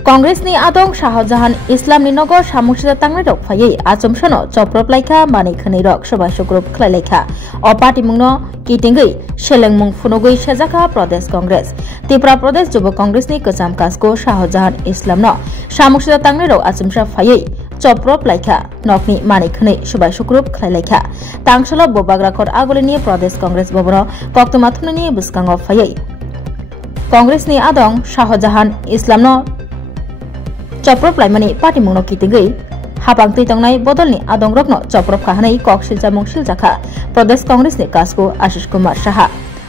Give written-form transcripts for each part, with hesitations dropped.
Congressni adong Shahjahan Islamni nogor samuksida tangnai rok phaiye achomsano choprop laika mani khani rok sobai sugrup khlai laika o party mungno kitingei selengmung phunogoi sejaka Pradesh Congress Tripura Pradesh Jubo Congressni kacham kasko Shahjahan Islamno samuksida tangnai rok achomsa phaiye choprop laika nokni mani khani sobai sugrup khlai laika tangsalo bobagrakor agolini Pradesh Congress bobono koktamathunni biskango phaiye Congressni adong Shahjahan Islamno Choprop laimani party mungno kitingei habang tui tongnai bodolni adong rokno choprop khahanai kok siljamung siljaka Pradesh Congress ni kasko Ashish Kumar Saha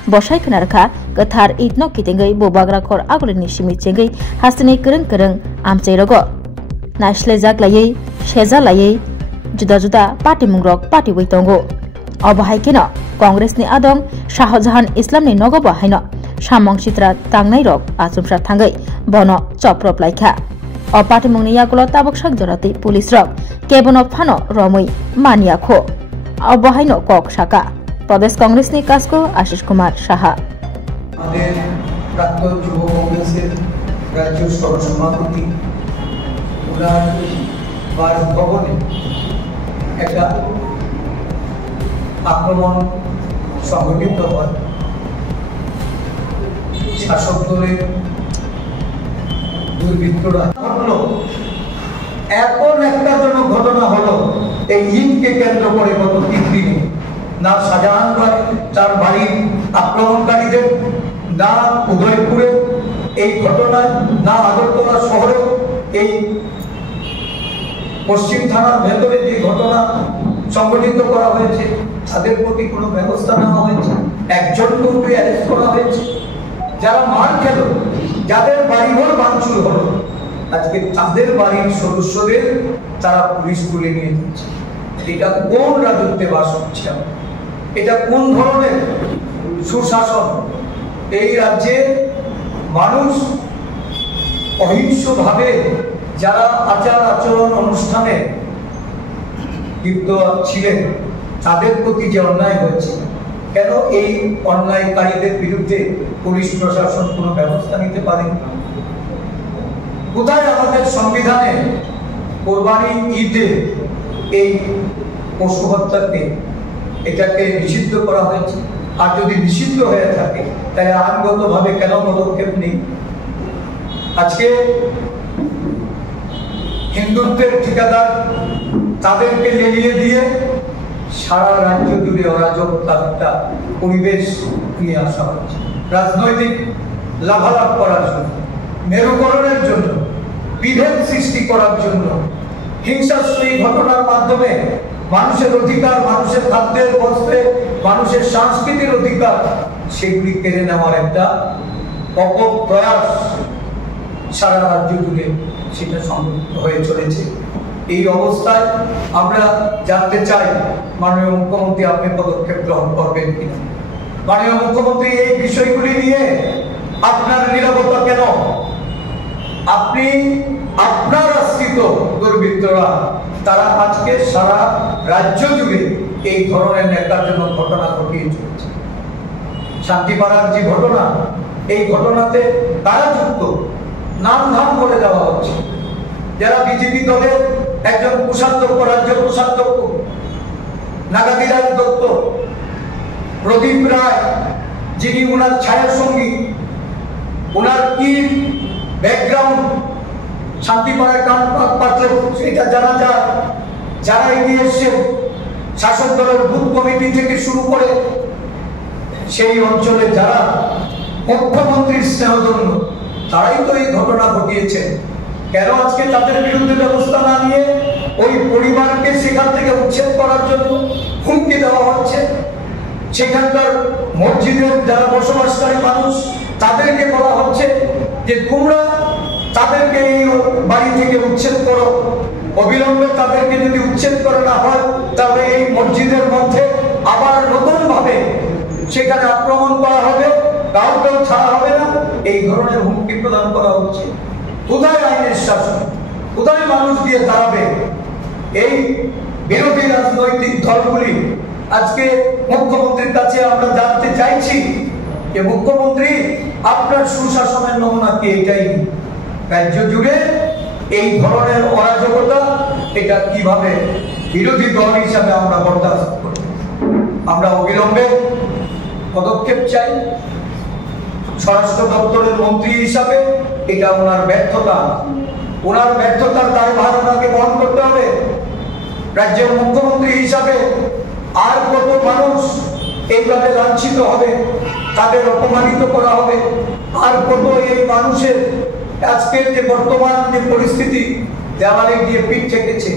bosai khnarkha gathar itno kitingei bobagrakor agolini simi chengai hasini kereng amchai rogo naishlejak layei sheja layei juda juda party mungrok party weitongo obahai kino Congress ni adong Shahjahan Islam ni nogo bahaino samong sitra tangnai rok achumsa thangai bono choprop laika o party mungni yagulo tabuk sak jorati police rok kebono phano romui maniakho obahaino kok saka Pradesh Congress ni kasko Ashish Kumar Saha আমাদের প্রাক্তন যুব কংগ্রেসের রাজ্য সহসভাপতি ওনার বাসভবনে একটা আক্রমণ সংঘটিত হয় শাসক দলের দুর্বৃত্তরা ঘটলো এখন একটা জন্য ঘটনা হলো এই ঈদকে কেন্দ্র করে গত 3 দিনে না শাহজাহান তার বাড়ির আক্রমণকারীদের না উদয়পুরে এই ঘটনা না আগরতলা শহরে এই পশ্চিম থানার ভেতরে যে ঘটনা সংঘটিত করা হয়েছে তাদের প্রতি কোনো ব্যবস্থা নেওয়া হয়েছে একজন কর্মী অ্যারেস্ট করা হয়েছে যারা মার খেল যাদের বাড়িঘর ভাঙচুর হলো আজকে তাদের বাড়ির সদস্যদের তারা পুলিশ তুলে নিয়ে যাচ্ছে এটা কোন রাজত্বে বাস হচ্ছে এটা কোন ধরনের সুশাসন এই রাজ্যে মানুষ অহিংসভাবে যারা আচার আচরণ অনুষ্ঠানে লিপ্ত ছিলেন তাদের প্রতি যে অন্যায় হচ্ছে কেন এই অন্যায়কারীদের বিরুদ্ধে পুলিশ প্রশাসন কোনো ব্যবস্থা নিতে পারে কোথায় আমাদের সংবিধানে কোরবানি ঈদে এই পশু হত্যাকে এটাকে নিষিদ্ধ করা হয়েছে আর যদি নিষিদ্ধ হয়ে থাকে তাহলে আইনগতভাবে কেন পদক্ষেপ নেই আজকে হিন্দুত্বের ঠিকাদার তাদেরকে লেলিয়ে দিয়ে সারা রাজ্য জুড়ে অরাজকতার একটা পরিবেশ নিয়ে আসা হচ্ছে রাজনৈতিক লাভালাভ করার জন্য মেরুকরণের জন্য বিভেদ সৃষ্টি করার জন্য হিংসাত্মক ঘটনার মাধ্যমে মানুষের অধিকার মানুষের খাদ্যের বস্ত্রে মানুষের সাংস্কৃতিক অধিকার সেগুলি কেড়ে নেওয়ার একটা অপপ্রয়াস সারা রাজ্য জুড়ে সেটা সংঘটিত হয়ে চলেছে এই অবস্থায় আমরা জানতে চাই মাননীয় মুখ্যমন্ত্রী আপনি পদক্ষেপ গ্রহণ করবেন কিনা মাননীয় মুখ্যমন্ত্রী এই বিষয়গুলি নিয়ে আপনার নিরাপত্তা কেন আপনি আপনার আশ্রিত দুর্বৃত্তরা তারা আজকে সারা রাজ্য জুড়ে এই ধরনের ন্যাক্কারজনক ঘটনা ঘটিয়ে চলেছে শান্তিপাড়ার যে ঘটনা এই ঘটনাতে তারা যুক্ত নাম ধাম করে দেওয়া হচ্ছে যারা বিজেপি দলের একজন কোষাধ্যক্ষ রাজ্য কোষাধ্যক্ষ নাগাদিরাজ দত্ত প্রদীপ রায় যিনি ওনার ছায়া সঙ্গী ওনার কি ব্যাকগ্রাউন্ড শান্তিপাড়ায় কান পাতলে সেটা জানা যায় যারা এগিয়ে এসছে শাসক দলের বুথ কমিটি থেকে শুরু করে সেই অঞ্চলে যারা মুখ্যমন্ত্রীর স্নেহধন্য তারাই তো এই ঘটনা ঘটিয়েছে কেন আজকে তাদের বিরুদ্ধে ব্যবস্থা না নিয়ে ওই পরিবারকে সেখান থেকে উচ্ছেদ করার জন্য হুমকি দেওয়া হচ্ছে সেখানকার মসজিদের যারা বসবাসকারী মানুষ তাদেরকে বলা হচ্ছে যে তোমরা তাদেরকে এই বাড়ি থেকে উচ্ছেদ করো অবিলম্বে তাদেরকে যদি উচ্ছেদ করা না হয় তাহলে এই মসজিদের মধ্যে আবার নতুন ভাবে সেখানে আক্রমণ করা হবে কাউকেও ছাড়া হবে না এই ধরনের হুমকি প্রদান করা হচ্ছে কোথায় আইনের শাসন কোথায় মানুষ দিয়ে দাঁড়াবে এই বিরোধী রাজনৈতিক দলগুলি আজকে মুখ্যমন্ত্রীর কাছে আমরা জানতে চাইছি যে মুখ্যমন্ত্রী আপনার সুশাসনের নমুনা কি এটাই রাজ্য জুড়ে এই ধরনের অরাজকতা এটা কিভাবে বিরোধী দল হিসাবে আমরা বরদাস্ত করি। আমরা অবিলম্বে পদক্ষেপ চাই। স্বরাষ্ট্র দপ্তরের মন্ত্রী হিসাবে এটা ওনার ব্যর্থতা, ওনার ব্যর্থতার দায়ভার ওনাকে বহন করতে হবে। রাজ্যের মুখ্যমন্ত্রী হিসাবে আর কত মানুষ এইভাবে লাঞ্ছিত হবে, তাদের অপমানিত করা হবে, আর কত এই মানুষের আজকের যে বর্তমান যে পরিস্থিতি, দেওয়ালে গিয়ে পিঠ ঠেকেছে,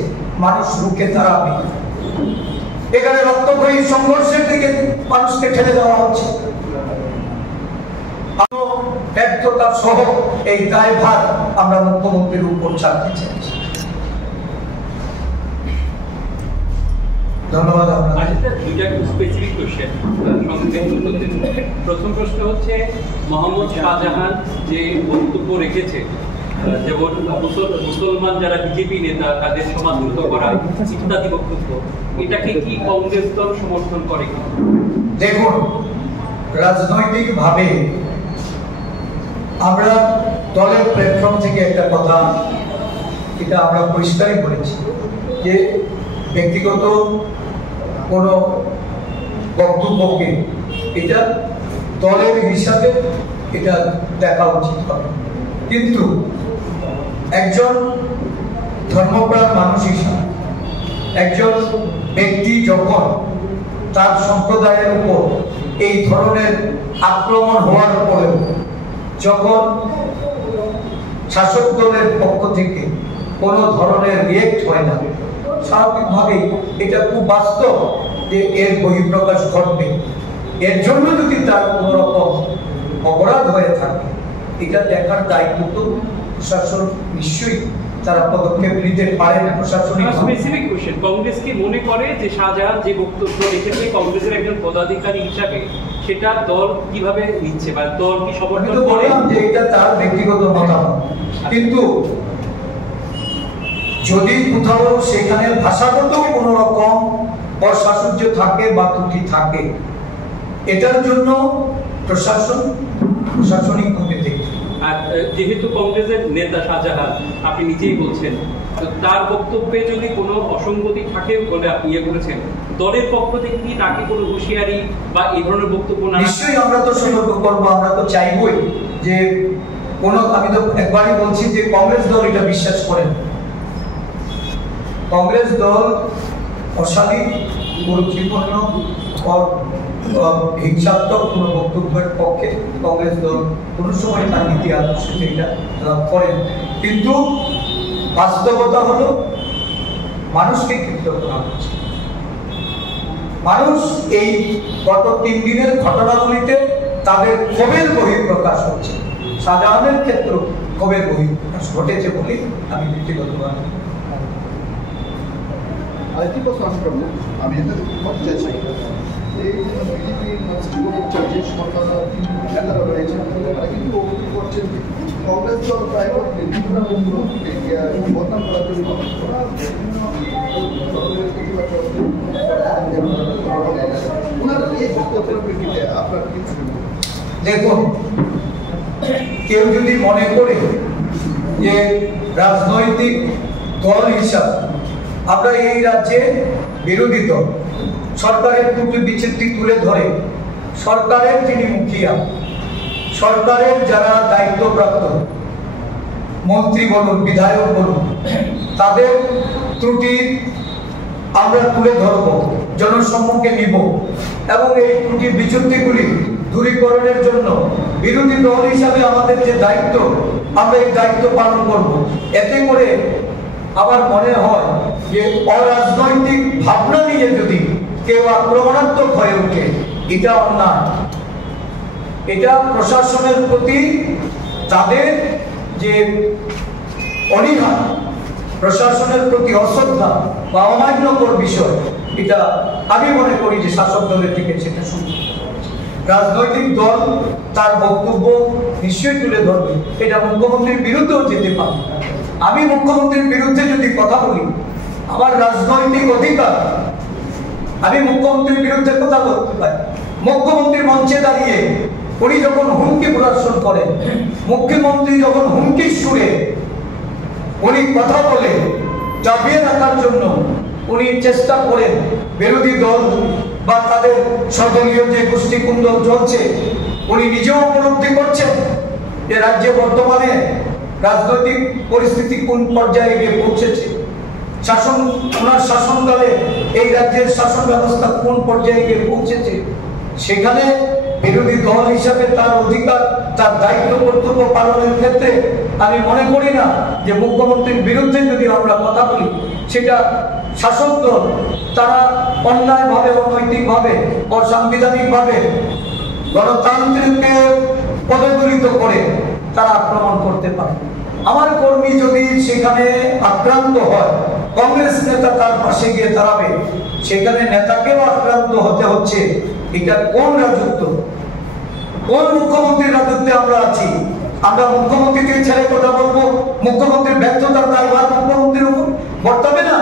মানুষ রুখে দাঁড়াবে। এখানে রক্তক্ষয়ী সংঘর্ষের দিকে মানুষকে ঠেলে দেওয়া হচ্ছে। ব্যর্থতা সহ এই দায়ভার আমরা মুখ্যমন্ত্রীর উপর চাপতে চাইছি। ধন্যবাদ। প্রথম প্রশ্ন হচ্ছে, মোহাম্মদ শাহজাহান যে বক্তব্য রেখেছে, যেমন মুসলমান যারা বিজেপি নেতা তাদের সমাদৃত করা ইত্যাদি বক্তব্য, এটাকে কি কংগ্রেস দল সমর্থন করে? দেখুন, রাজনৈতিক ভাবে আমরা দলের প্ল্যাটফর্ম থেকে একটা কথা এটা আমরা পরিষ্কারই বলেছি যে ব্যক্তিগত কোনো বক্তব্যকে এটা দলের হিসাবে এটা দেখা উচিত হবে, কিন্তু একজন ধর্মপ্রাণ মানুষ হিসাবে একজন ব্যক্তি যখন তার সম্প্রদায়ের উপর এই ধরনের আক্রমণ হওয়ার পরেও যখন শাসক দলের পক্ষ থেকে কোনো ধরনের রিয়েক্ট হয় না, স্বাভাবিকভাবেই এটা খুব বাস্তব যে এর বহিঃপ্রকাশ ঘটবে। এর জন্য যদি তার কোনো রকম অপরাধ হয়ে থাকে, এটা দেখার দায়িত্ব তো প্রশাসন নিশ্চয়ই তারা পদক্ষেপ নিতে পারে। প্রশাসনিক স্পেসিফিক কোশ্চেন, কংগ্রেস কি মনে করে যে শাহজাহান যে বক্তব্য রেখেছে কংগ্রেসের একজন পদাধিকারী হিসাবে সেটা দল কিভাবে নিচ্ছে, বা দল কি সমর্থন করে? যে এটা তার ব্যক্তিগত মতামত, কিন্তু যদি কোথাও সেখানে ভাষাগত কোনো রকম অসাহচর্য থাকে বা ত্রুটি থাকে, এটার জন্য প্রশাসনিক ভাবে দেখবে। আর যেহেতু কংগ্রেসের নেতা শাহজাহান, আপনি নিজেই বলছেন, তো তার বক্তব্যে যদি কোনো অসঙ্গতি থাকে বলে আপনি ইয়ে করেছেন, দলের পক্ষ থেকে কি তাকে কোনো হুঁশিয়ারি বা এই ধরনের বক্তব্য না? নিশ্চয়ই আমরা তো সতর্ক করবো, আমরা তো চাইবই যে কোনো, আমি তো একবারই বলছি যে কংগ্রেস দল এটা বিশ্বাস করেন। কংগ্রেস দল অশালীন, কুরুচিপূর্ণ হিংসাত্মক কোনো বক্তব্যের পক্ষে কংগ্রেস দল কোনো সময় তার নীতি আদর্শ এটা করেন, কিন্তু বাস্তবতা হলো মানুষকে ক্ষিপ্ত করা হচ্ছে। মানুষ এই গত 3 দিনের ঘটনাগুলিতে তাদের ক্ষোভের বহিঃপ্রকাশ হচ্ছে। শাহজাহানের ক্ষেত্রে ক্ষোভের বহিঃপ্রকাশ ঘটেছে বলে আমি ব্যক্তিগতভাবে। আরেকটি প্রশ্ন আমি করব, আমি এটা বলতে চাইছি, এই বিজেপি চলছে সরকার নেতারা রয়েছেন, তারা কিন্তু অভিযোগ করছেন কংগ্রেস দল প্রায় বদনাম করার জন্য ওনার এই বক্তব্যের প্রেক্ষিতে আপনার কি? দেখুন, কেউ যদি মনে করে যে রাজনৈতিক দল হিসাবে আমরা এই রাজ্যে বিরোধী দল সরকারের ত্রুটি বিচ্ছিন্ন তুলে ধরে সরকারের যিনি মুখিয়া, সরকারের যারা দায়িত্বপ্রাপ্ত মন্ত্রী বলুন, বিধায়ক বলুন, তাদের ত্রুটি আমরা তুলে ধরব, জনসম্মুখে নিব এবং এই ত্রুটি বিচ্যুতিগুলি দূরীকরণের জন্য বিরোধী দল হিসাবে আমাদের যে দায়িত্ব, আমরা এই দায়িত্ব পালন করব। এতে করে আমার মনে হয় যে অরাজনৈতিক ভাবনা নিয়ে যদি কেউ আক্রমণাত্মক হয়ে ওঠে, এটা অন্যায়। এটা প্রশাসনের প্রতি তাদের যে অনীহা, প্রশাসনের প্রতি অশ্রদ্ধা বা অমান্যকর বিষয়, এটা আমি মনে করি যে শাসক দলের থেকে সেটা শুরু। রাজনৈতিক দল তার বক্তব্য নিশ্চয়ই তুলে ধরবে, এটা মুখ্যমন্ত্রীর বিরুদ্ধেও যেতে পারে। আমি মুখ্যমন্ত্রীর বিরুদ্ধে যদি কথা বলি, আমার রাজনৈতিক অধিকার, আমি মুখ্যমন্ত্রীর বিরুদ্ধে কথা বলতে পারি। মুখ্যমন্ত্রীর মঞ্চে দাঁড়িয়ে উনি যখন হুমকি প্রদর্শন করেন, মুখ্যমন্ত্রী যখন হুমকির সুরে উনি কথা বলে চাপিয়ে রাখার জন্য উনি চেষ্টা করেন, বিরোধী দল বা তাদের সদলীয় যে গোষ্ঠী কুন্দল চলছে, উনি নিজেও উপলব্ধি করছেন যে রাজ্যে বর্তমানে রাজনৈতিক পরিস্থিতি কোন পর্যায়ে গিয়ে পৌঁছেছে, ওনার শাসনকালে এই রাজ্যের শাসন ব্যবস্থা কোন পর্যায়ে গিয়ে পৌঁছেছে। সেখানে বিরোধী দল হিসাবে তার অধিকার, তার দায়িত্ব কর্তব্য পালনের ক্ষেত্রে আমি মনে করি না যে মুখ্যমন্ত্রীর বিরুদ্ধে যদি আমরা কথা বলি, সেটা শাসক দল তারা অন্যায়ভাবে, অনৈতিকভাবে, অসাংবিধানিকভাবে গণতান্ত্রিককে পদদলিত করে তারা আক্রমণ করতে পারে। আমার কর্মী যদি সেখানে আক্রান্ত হয়, কংগ্রেস নেতা তার পাশে গিয়ে দাঁড়াবে, সেখানে নেতাকেও আক্রান্ত হতে হচ্ছে। এটা কোন রাজত্ব, কোন মুখ্যমন্ত্রীর রাজত্বে আমরা আছি? আমরা মুখ্যমন্ত্রীকে ছেড়ে কথা বলবো, মুখ্যমন্ত্রীর ব্যর্থতার দায়ভার মুখ্যমন্ত্রীর উপর বর্তাবে না?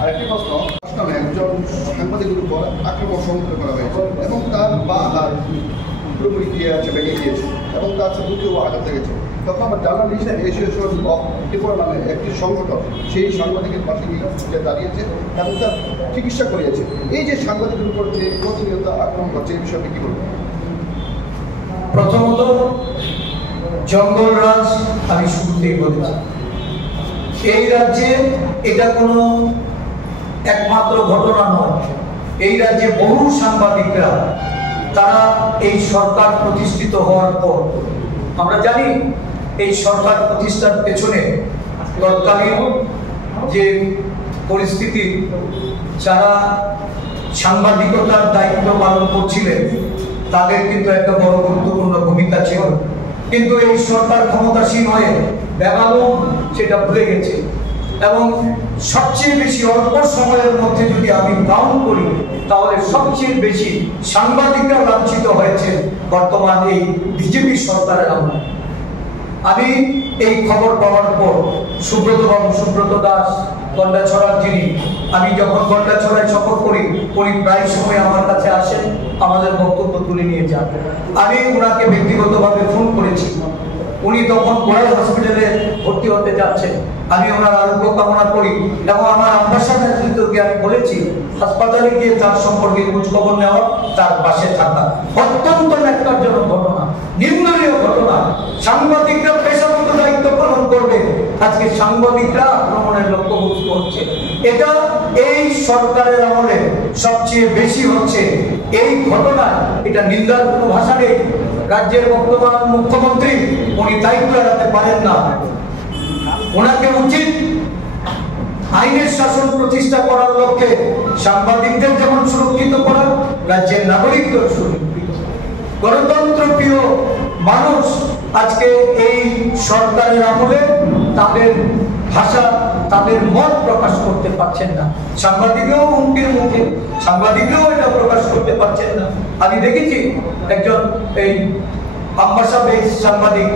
আরেকটি প্রশ্ন, একজন সাংবাদিকের উপর আক্রমণ সমর্থন করা হয়েছে এবং তার বা হাত পুরোপুরি গিয়ে আছে, ভেঙে গিয়েছে এবং তার বুকেও আঘাত লেগেছে। তখন আমার জার্নালিস্ট অ্যাসোসিয়েশন অফ ত্রিপুরা নামে একটি সংগঠন সেই সাংবাদিকের পাশে গিয়ে দাঁড়িয়েছে এবং তার চিকিৎসা করিয়েছে। এই যে সাংবাদিকের উপর যে প্রতিনিয়ত আক্রমণ করছে, এই বিষয়ে কি বলবেন? প্রথমত জঙ্গলরাজ আমি শুরুতেই বলেছি, এই রাজ্যে এটা কোনো একমাত্র ঘটনা নয়। এই রাজ্যে বহু সাংবাদিকরা তারা এই সরকার প্রতিষ্ঠিত হওয়ার পর, আমরা জানি এই সরকার প্রতিষ্ঠার পেছনে তৎকালীন যে পরিস্থিতি, যারা সাংবাদিকতার দায়িত্ব পালন করছিলেন তাদের কিন্তু একটা বড় গুরুত্বপূর্ণ ভূমিকা ছিল। কিন্তু এই সরকার ক্ষমতাসীন হয়ে বেমালুম সেটা ভুলে গেছে এবং সবচেয়ে বেশি অল্প সময়ের মধ্যে যদি আমি কাউন্ট করি, তাহলে সবচেয়ে বেশি সাংবাদিকরা লাঞ্ছিত হয়েছে বর্তমান এই বিজেপি সরকারের আমলে। আমি এই খবর পাওয়ার পর সুব্রত দাস গন্ডাছড়ার যিনি, আমি যখন গন্ডাছড়ায় সফর করি, উনি প্রায় সময় আমার কাছে আসেন, আমাদের বক্তব্য তুলে নিয়ে যান। আমি ওনাকে ব্যক্তিগতভাবে ফোন করেছি, উনি তখন গোড়াই হসপিটালে ভর্তি হতে যাচ্ছেন। আমি ওনার আরোগ্য কামনা করি এবং আমার আম্বাসার নেতৃত্বকে আমি বলেছি হাসপাতালে গিয়ে তার সম্পর্কে খোঁজ খবর নেওয়া, তার পাশে থাকা। অত্যন্ত ন্যাক্কারজনক ঘটনা, নিন্দনীয় ঘটনা। সাংবাদিকরা পেশাগত দায়িত্ব পালন করবে, আজকে সাংবাদিকরা আক্রমণের লক্ষ্যবস্তু হচ্ছে। এটা এই সরকারের আমলে সবচেয়ে বেশি হচ্ছে। এই ঘটনা, এটা নিন্দার কোনো ভাষা নেই। রাজ্যের বর্তমান মুখ্যমন্ত্রী উনি দায়িত্ব এড়াতে পারেন না। ওনাকে উচিত আইনের শাসন প্রতিষ্ঠা করার লক্ষ্যে সাংবাদিকদের যেমন সুরক্ষিত করা, রাজ্যের নাগরিকদের সুরক্ষিত। গণতন্ত্র প্রিয় মানুষ আজকে এই সরকারের আমলে তাদের ভাষা, তাদের মত প্রকাশ করতে পারছেন না। সাংবাদিকও হুমকির মুখে, সাংবাদিকও এটা প্রকাশ করতে পারছেন না। আমি দেখেছি একজন এই আম্বাসাবেজ সাংবাদিক,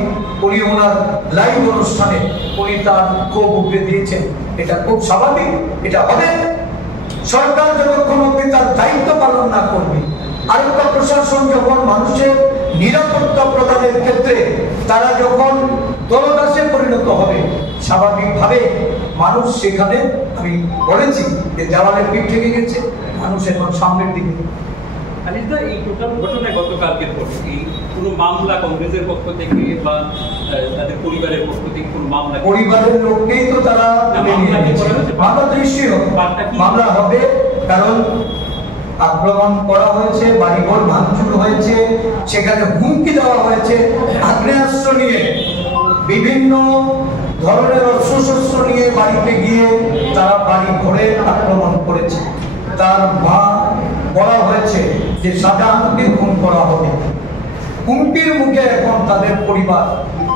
উনি ওনার লাইভ অনুষ্ঠানে উনি তার ক্ষোভ উগড়ে দিয়েছেন। এটা খুব স্বাভাবিক, এটা হবে। সরকার যতক্ষণ অব্দি তার দায়িত্ব পালন না করবে, আরেকটা প্রশাসন যখন মানুষের নিরাপত্তা প্রদানের ক্ষেত্রে তারা যখন দলদাসে পরিণত হবে, স্বাভাবিকভাবে মানুষ সেখানে, আমি বলেছি যে দেওয়ালের পিঠ থেকে গেছে, মানুষ এখন সামনের দিকে। আনিসদা, এই টোটাল ঘটনায় গতকালকের পর এই কোনো মামলা কংগ্রেসের পক্ষ থেকে বা তাদের পরিবারের পক্ষ থেকে কোনো মামলা, পরিবারের লোককেই তো তারা মামলা দৃষ্টি হবে, মামলা হবে। কারণ আক্রমণ করা হয়েছে, বাড়িঘর ভাঙচুর হয়েছে, সেখানে হুমকি দেওয়া হয়েছে, আগ্নেয়াস্ত্র নিয়ে, বিভিন্ন ধরনের অস্ত্রশস্ত্র নিয়ে বাড়িতে গিয়ে তারা বাড়ি ঘরে আক্রমণ করেছে। তার মা বলা হয়েছে যে শাহজাহানকে খুন করা হবে। হুমকির মুখে এখন তাদের পরিবার,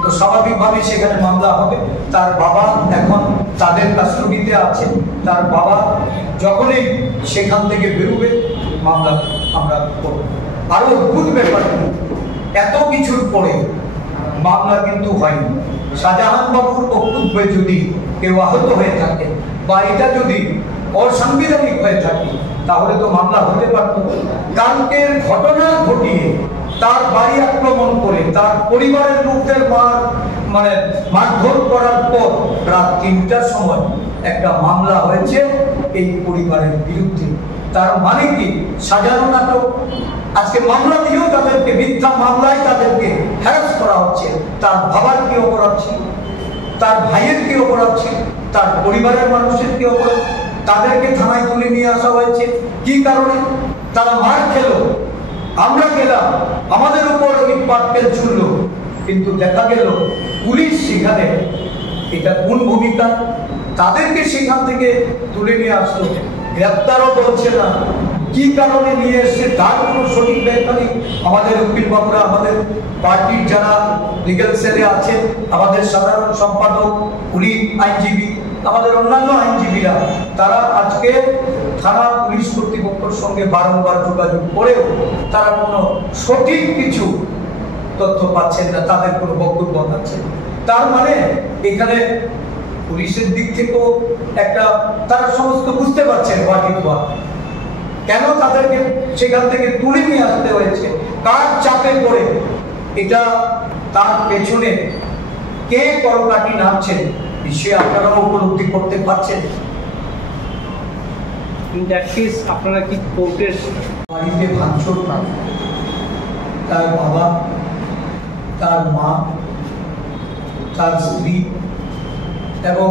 তো স্বাভাবিকভাবে সেখানে মামলা হবে। তার বাবা এখন তাদের কাস্টডিতে আছে। তার বাবা যখনই সেখান থেকে বেরোবে, মামলা আমরা করব। আরো অদ্ভুত ব্যাপার, এত কিছুর পরে মামলা কিন্তু হয়নি। শাহজাহান বাবুর বক্তব্যে যদি কেউ আহত হয়ে থাকে বা এটা যদি অসাংবিধানিক হয়ে থাকে তাহলে তো মামলা হতে পারত। কালকের ঘটনা ঘটিয়ে তার বাড়ি আক্রমণ করে তার পরিবারের লোকদের মারধর করার পর রাত ৩টার সময় একটা মামলা হয়েছে এই পরিবারের বিরুদ্ধে। তার মানে কি সাজানো নাটক? আজকে মামলা দিয়েও তাদেরকে মিথ্যা মামলায় তাদেরকে হ্যারাস করা হচ্ছে। তার বাবার কি অপরাধ ছিল? তার ভাইয়ের কি অপরাধ ছিল? তার পরিবারের মানুষের কি অপরাধ? তাদেরকে থানায় তুলে নিয়ে আসা হয়েছে কি কারণে? তারা মার খেলো, আমরা গেলাম, আমাদের উপর ইট পাটকেল ছুড়ল, কিন্তু দেখা গেল পুলিশ সেখানে এটা কোন ভূমিকা? তাদেরকে সেখান থেকে তুলে নিয়ে আসলো, গ্রেপ্তারও বলছে না, কি কারণে নিয়ে এসছে তার কোনো সঠিক ব্যাখ্যা নেই। আমাদের উকিল বাবুরা, আমাদের পার্টির যারা লিগ্যাল সেলে আছে, আমাদের সাধারণ সম্পাদক, উনি আইনজীবী, আমাদের অন্যান্য আইনজীবীরা, তারা আজকে থানা পুলিশ কর্তৃপক্ষের সঙ্গে বারংবার যোগাযোগ করেও তারা কোনো সঠিক কিছু তথ্য পাচ্ছেন না, তাদের কোনো বক্তব্য পাচ্ছেন। তার মানে এখানে পুলিশের দিক থেকেও একটা তারা সমস্ত বুঝতে পারছেন কেন তাদেরকে সেখান থেকে তুলে নিয়ে আসতে হয়েছে, কার চাপে পড়ে, এটা তার পেছনে কে কলকাঠি নামছেন নিশ্চয়ই আপনারাও উপলব্ধি করতে পারছেন। আপনারা কি কোর্টের বাড়িতে ভাঙচুর, তার বাবা, তার মা, তার স্ত্রী এবং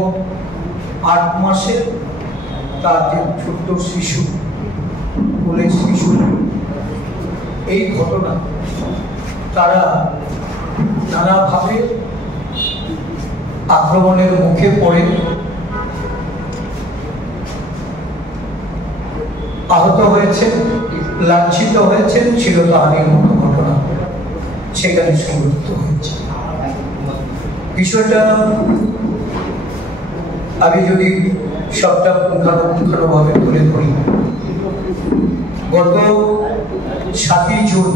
8 মাসের তার যে ছোট্ট শিশু, কোলের শিশু, এই ঘটনা তারা নানাভাবে আক্রমণের মুখে পড়ে আহত হয়েছেন, লাঞ্ছিত হয়েছেন, চিরতাহানির মতো ঘটনা সেখানে সংঘটিত হয়েছে। বিষয়টা আমি যদি সবটা পুঙ্খানুপুঙ্খানুভাবে তুলে ধরি, গত 7ই জুন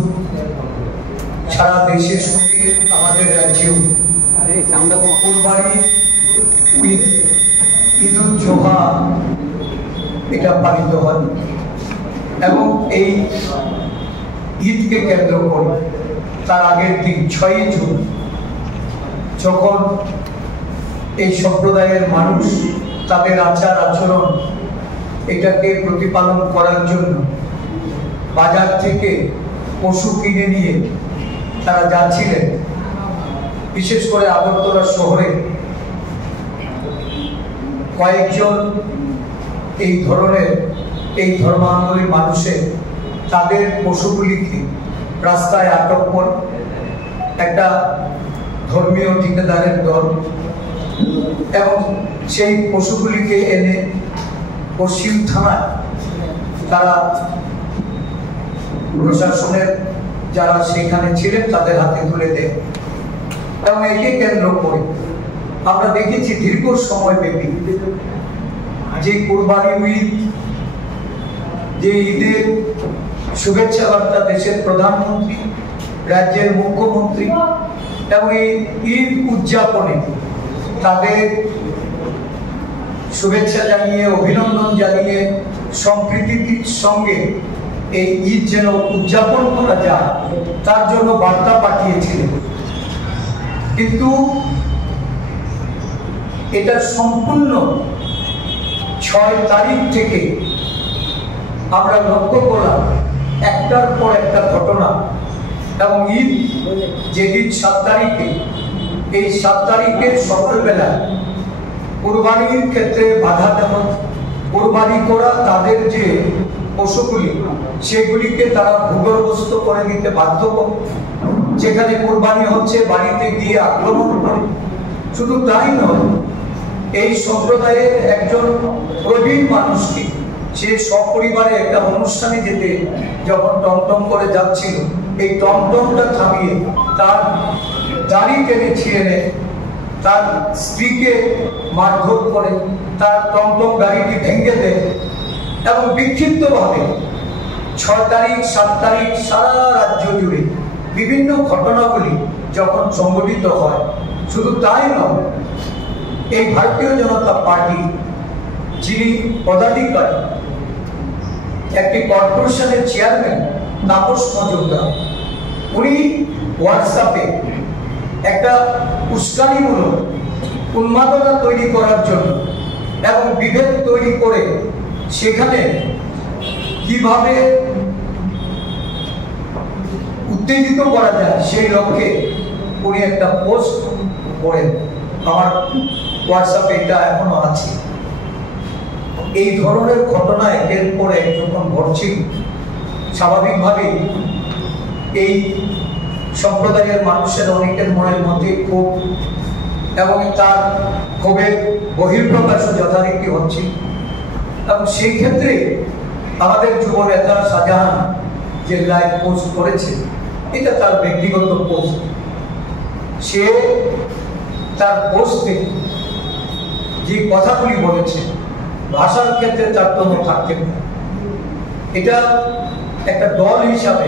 সারা দেশের সঙ্গে আমাদের রাজ্যেও কুরবানি ঈদ, ঈদুল জোহা এটা পালিত হয় এবং এই ঈদকে কেন্দ্র করে তার আগের দিন 6ই জুন যখন এই সম্প্রদায়ের মানুষ তাদের আচার আচরণ এটাকে প্রতিপালন করার জন্য বাজার থেকে পশু কিনে নিয়ে তারা যাচ্ছিলেন, বিশেষ করে আগরতলা শহরে কয়েকজন এই ধরনের এই ধর্মান্তরী মানুষের তাদের পশুগুলিকে রাস্তায় আটক করে একটা ধর্মীয় ঠিকাদারের দল এবং সেই পশুগুলিকে এনে পশ্চিম থানায় তারা প্রশাসনের যারা সেখানে ছিলেন তাদের হাতে তুলে দেয় এবং একে কেন্দ্র করে আমরা দেখেছি দীর্ঘ সময় ব্যাপী যে কুরবানি ঈদ, যে ঈদের শুভেচ্ছা বার্তা দেশের প্রধানমন্ত্রী, রাজ্যের মুখ্যমন্ত্রী এবং এই ঈদ উদযাপনে তাদের শুভেচ্ছা জানিয়ে, অভিনন্দন জানিয়ে, সম্প্রীতির সঙ্গে এই ঈদ যেন উদযাপন করা যায় তার জন্য বার্তা পাঠিয়েছিলেন। কিন্তু এটা সম্পূর্ণ 6 তারিখ থেকে আমরা লক্ষ্য করলাম একটার পর একটা ঘটনা এবং ঈদ যেদিন 7 তারিখে, এই 7 তারিখের সকালবেলা কুরবানির ক্ষেত্রে বাধা দেওয়া, কুরবানি করা তাদের যে পশুগুলি সেগুলিকে তারা ভূগর্ভস্থ করে দিতে বাধ্য করে, যেখানে কুরবানি হচ্ছে বাড়িতে গিয়ে আক্রমণ করে। শুধু তাই নয়, এই সম্প্রদায়ের একজন প্রবীণ মানুষকে সে সপরিবারে একটা অনুষ্ঠানে যেতে যখন টমটম করে যাচ্ছিল, এই টমটমটা থামিয়ে তার দাড়ি টেনে ছিঁড়ে নেয়, তার স্ত্রীকে মারধর করে, তার টমটম গাড়িটি ভেঙে দেয় এবং বিক্ষিপ্তভাবে 6 তারিখ 7 তারিখ সারা রাজ্য জুড়ে বিভিন্ন ঘটনাগুলি যখন সংঘটিত হয়, শুধু তাই নয়, এই ভারতীয় জনতা পার্টি যিনি পদাধিকারী, একটি কর্পোরেশনের চেয়ারম্যান তাপস মজুমদার, উনি হোয়াটসঅ্যাপে একটা উস্কানিমূলক উন্মাদনা তৈরি করার জন্য এবং বিভেদ তৈরি করে সেখানে কিভাবে উত্তেজিত করা যায় সেই লক্ষ্যে উনি একটা পোস্ট করেন। আমার হোয়াটসঅ্যাপে এটা এখনো আছে। এই ধরনের ঘটনা একের পর এক যখন ঘটছিল, স্বাভাবিকভাবেই এই সম্প্রদায়ের মানুষের অনেকের মনের মধ্যে ক্ষোভ এবং তার ক্ষোভের বহিঃপ্রকাশও যথারীতি হচ্ছে। এবং সেই ক্ষেত্রে আমাদের যুব নেতা শাহজাহান যে লাইভ পোস্ট করেছে, এটা তার ব্যক্তিগত পোস্ট। সে তার পোস্টে যে কথাগুলি বলেছে, ভাষার ক্ষেত্রে তারতম্য থাকতে পারে। এটা একটা দল হিসাবে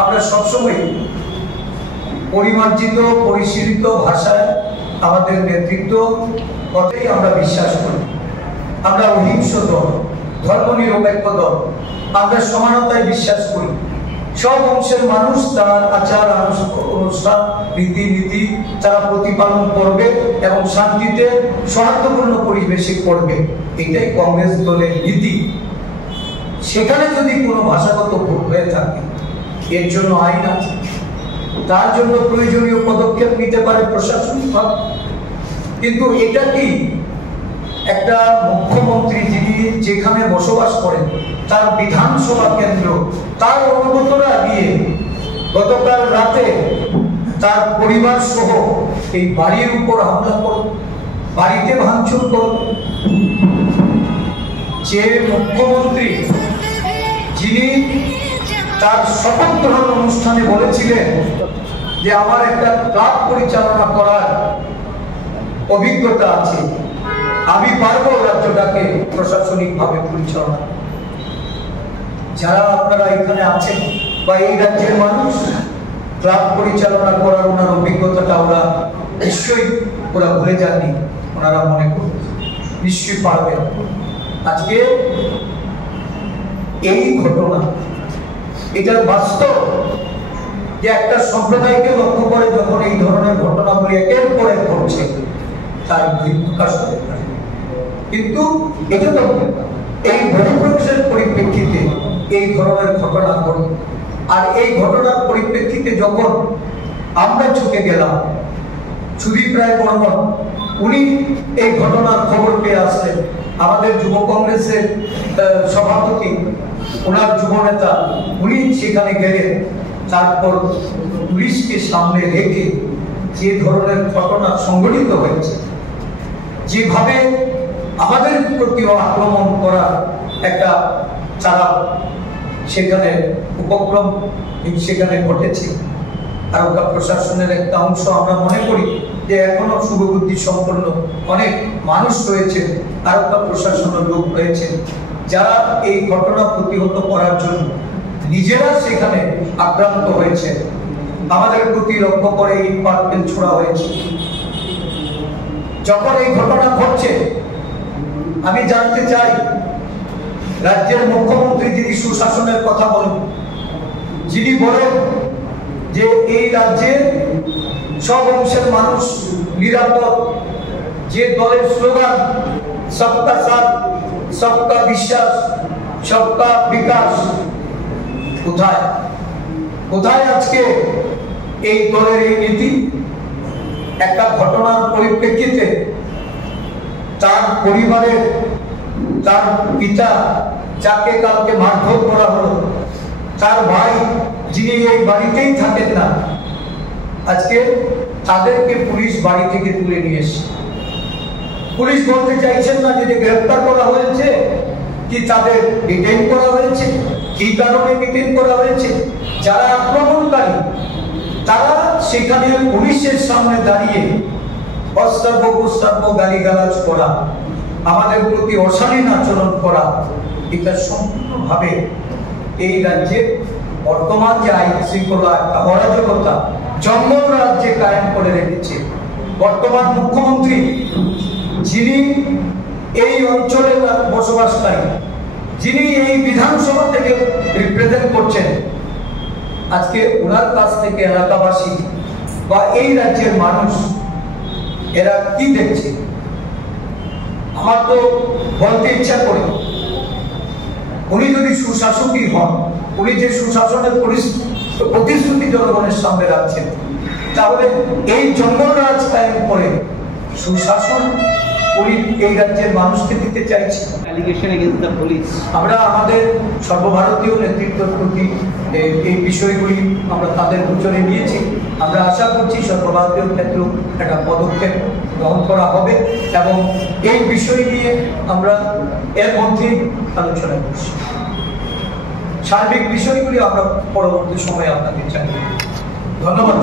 আমরা সবসময় পরিমার্জিত পরিশীলিত ভাষায় আমাদের নেতৃত্ব কথাই আমরা বিশ্বাস করি। আমরা অহিংস দল, ধর্মনিরপেক্ষ দল, আমরা সমানতায় বিশ্বাস করি। সব অংশের মানুষ তার আচার অনুষ্ঠান রীতিনীতি তারা প্রতিপালন করবে এবং শান্তিতে সৌহার্দ্যপূর্ণ পরিবেশে করবে, এটাই কংগ্রেস দলের নীতি। সেখানে যদি কোনো ভাষাগত ভুল হয়ে থাকে, এর জন্য আইন আছে, তার জন্য প্রয়োজনীয় পদক্ষেপ নিতে পারে প্রশাসনিকভাবে। কিন্তু এটা কি একটা মুখ্যমন্ত্রী যিনি যেখানে বসবাস করেন তার বিধানসভা কেন্দ্র, তার অনুগতরা গিয়ে গতকাল রাতে তার পরিবার সহ এই বাড়ির উপর হামলা করল, বাড়িতে ভাঙচুর করল? যে মুখ্যমন্ত্রী যিনি তার শপথ গ্রহণ অনুষ্ঠানে বলেছিলেন যে আমার একটা ক্লাব পরিচালনা করার অভিজ্ঞতা আছে, আমি পারবো রাজ্যটাকে প্রশাসনিকভাবে পরিচালনা। যারা আপনারা এখানে আছেন বা এই রাজ্যের মানুষ, ক্লাব পরিচালনা করার ওনার অভিজ্ঞতাটা ওরা নিশ্চয়ই ওরা ভুলে যাননি, ওনারা মনে করুন নিশ্চয়ই পারবেন। আজকে এই ঘটনা, এটার বাস্তব যে একটা সম্প্রদায়কে লক্ষ্য করে যখন এই ধরনের ঘটনাগুলি একের পর এক ঘটছে, তার বহিঃপ্রকাশ হতে পারে। কিন্তু এটা তো এই বহিঃপ্রকাশের পরিপ্রেক্ষিতে এই ধরনের ঘটনা ঘটে। আর এই ঘটনার পরিপ্রেক্ষিতে যখন আমরা চুকে গেলাম, সুদীপ রায় বর্মন উনি এই ঘটনার খবর পেয়ে আসলেন, আমাদের যুব কংগ্রেসের সভাপতি, ওনার যুব নেতা, উনি সেখানে গেলেন। তারপর পুলিশকে সামনে রেখে যে ধরনের ঘটনা সংঘটিত হয়েছে, যেভাবে আমাদের প্রতিও আক্রমণ করা একটা তারা সেখানে উপক্রম সেখানে ঘটেছে। আর ওটা প্রশাসনের একটা অংশ। আমরা মনে করি যে এখনো শুভবুদ্ধি সম্পন্ন অনেক মানুষ রয়েছে, আর ওটা প্রশাসনের লোক রয়েছে, যারা এই ঘটনা প্রতিহত করার জন্য নিজেরা সেখানে আক্রান্ত হয়েছে। আমাদের প্রতি লক্ষ্য করে ইট পাটকেল ছোড়া হয়েছে। যখন এই ঘটনা ঘটছে, আমি জানতে চাই রাজ্যের মুখ্যমন্ত্রী যিনি সুশাসনের কথা বলেন, যিনি বলেন যে এই রাজ্যে সব অংশের মানুষ নিরাপদ, যে দলের স্লোগান সবকা সাথ সবকা বিশ্বাস সবকা বিকাশ, কোথায় কোথায় আজকে এই দলের এই নীতি? একটা ঘটনার পরিপ্রেক্ষিতে তার পরিবারের তার পিতা যাকে কালকে মারধর করা হলো, তার ভাই যিনি এই বাড়িতেই থাকেন না, আজকে তাদেরকে পুলিশ বাড়ি থেকে তুলে নিয়ে এসে পুলিশ বলতে চাইছেন না যে গ্রেফতার করা হয়েছে কি তাদের ডিটেইন করা হয়েছে, কি কারণে ডিটেইন করা হয়েছে। যারা আক্রমণকারী তারা সেখানে পুলিশের সামনে দাঁড়িয়ে অস্ত্রবস্ত্র গালিগালাজ করা, আমাদের প্রতি অশালীন আচরণ করা, এটা সম্পূর্ণভাবে এই রাজ্যে বর্তমান যে আইন শৃঙ্খলা একটা অরাজকতা জঙ্গল রাজ্যে কায়েম করে রেখেছে বর্তমান মুখ্যমন্ত্রী, যিনি এই অঞ্চলে বসবাসকারী, যিনি এই বিধানসভা থেকে রিপ্রেজেন্ট করছেন, আজকে ওনার কাছ থেকে এলাকাবাসী বা এই রাজ্যের মানুষ এরা কি দেখছে? আমার তো বলতে ইচ্ছা করে, উনি যদি সুশাসকই হন, উনি যে সুশাসনের প্রতিশ্রুতি জনগণের সামনে রাখছেন, তাহলে এই জঙ্গল রাজ কায়েম করে সুশাসন উনি এই রাজ্যের মানুষকে দিতে চাইছে। আমরা আমাদের সর্বভারতীয় নেতৃত্বের প্রতি এই বিষয়গুলি আমরা তাদের গোচরে নিয়েছি। আমরা আশা করছি সর্বভারতীয় ক্ষেত্রেও একটা পদক্ষেপ গ্রহণ করা হবে এবং এই বিষয় নিয়ে আমরা এর মধ্যেই আলোচনা করছি। সার্বিক বিষয়গুলি আমরা পরবর্তী সময়ে আপনাদের জানিয়ে। ধন্যবাদ।